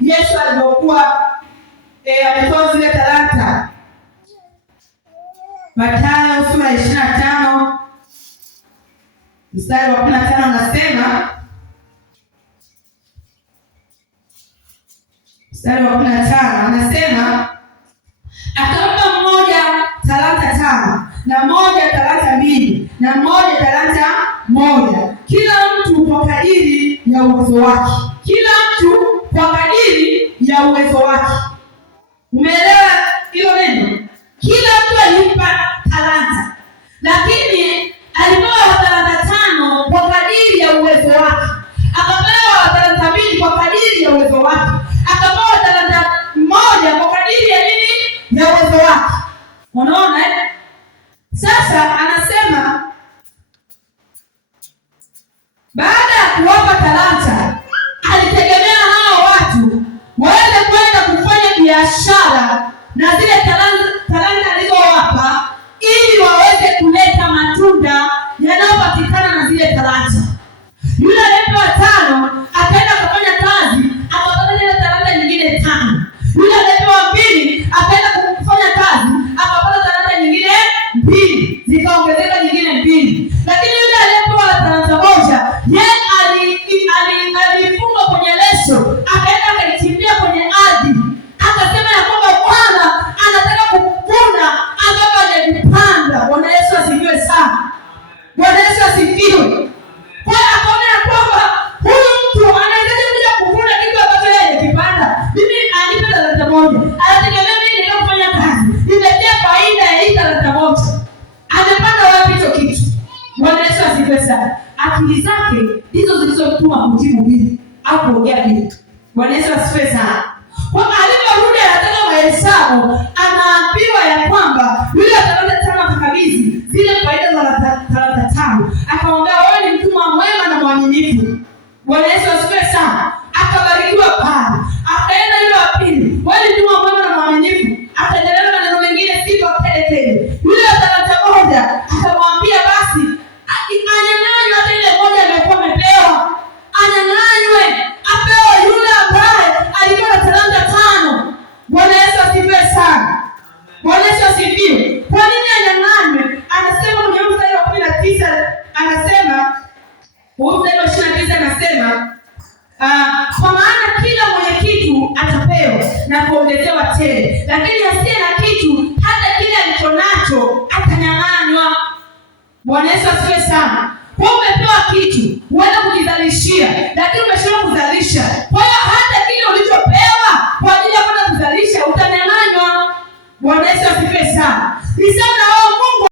Yesu alipokuwa ametoa zile talanta. Mathayo sura 25 mstari wa 15 anasema, mstari wa 15 anasema, akampa mmoja talanta 5 na mmoja talanta 2 na mmoja talanta 1, kila mtu kwa kadiri ya uwezo wake. Kila mtu kwa kadiri ya uwezo wake. Umeelewa hilo neno? Kila mtu alimpa talanta, lakini alipewa talanta 5 kwa kadiri ya uwezo wake, akapewa talanta 2 kwa kadiri ya uwezo wake, akapewa talanta 1 kwa kadiri ya nini? Ya uwezo wake. Unaona eh? Sasa anasema baada ya kuwapa talanta, alitegemea hao watu waweze kwenda kufanya biashara na zile talanta alizowapa, ili waweze kuleta matunda yanayopatikana na zile talanta. Yule aliyepewa 5 akaenda kufanya kazi, akapata zile talanta nyingine 5. Yule aliyepewa 2 akaenda kufanya kazi, akapata talanta nyingine 2, zikaongezeka nyingine 2. Lakini yule aliyepewa talanta 1, yeye alifunga kwenye leso, akaenda akaichimbia kwenye ardhi, akasema ya kwamba Bwana anataka kuvuna ambapo hajapanda. Bwana Yesu asifiwe sana. Bwana Yesu asifiwe. Kwa hiyo akaona ya kwamba huyu mtu anahitaji kuja kuvuna kitu ambacho yeye hajapanda. Mimi anipe talanta 1, anategemea mimi ndio kufanya kazi, nimetia faida ya hii talanta 1. Amepanda wapi hicho kitu? Bwana Yesu asifiwe sana. Akili zake ndizo zilizomtuma kujibu bila au kuongea bila. Bwana Yesu asifiwe sana. Kwa aliporudi anataka mahesabu, anaambiwa ya kwamba yule talanta 5 akakabidhi zile faida za talanta 5. Akamwambia, wewe ni mtumwa mwema na mwaminifu. Bwana Yesu asifiwe sana. Akabarikiwa pale. Akaenda yule wa pili, wewe ni mtumwa mwema na mwaminifu. Akaendelea na maneno mengine sifa tele. Yule talanta 1 akamwambia, basi anyang'anywe hata ile 1 aliyokuwa amepewa. Anyang'anywe, apewe yule ambaye alikuwa na talanta 5. Bwana Yesu asifiwe sana. Bwana Yesu asifiwe. Kwa nini anyang'anywe? Anasema kwenye mstari wa 19, anasema, mstari wa 29 anasema, kwa maana kila mwenye kitu atapewa na kuongezewa tele, lakini asiye na kitu, hata kile alichonacho atanyang'anywa. Bwana Yesu asifiwe sana. Kwa umepewa kitu, uenda kujizalishia, lakini umeshindwa kuzalisha. Kwa hiyo hata kile ulichopewa kwa ajili ya kwenda kuzalisha utanyang'anywa. Bwana Yesu asifiwe sana. Ni sana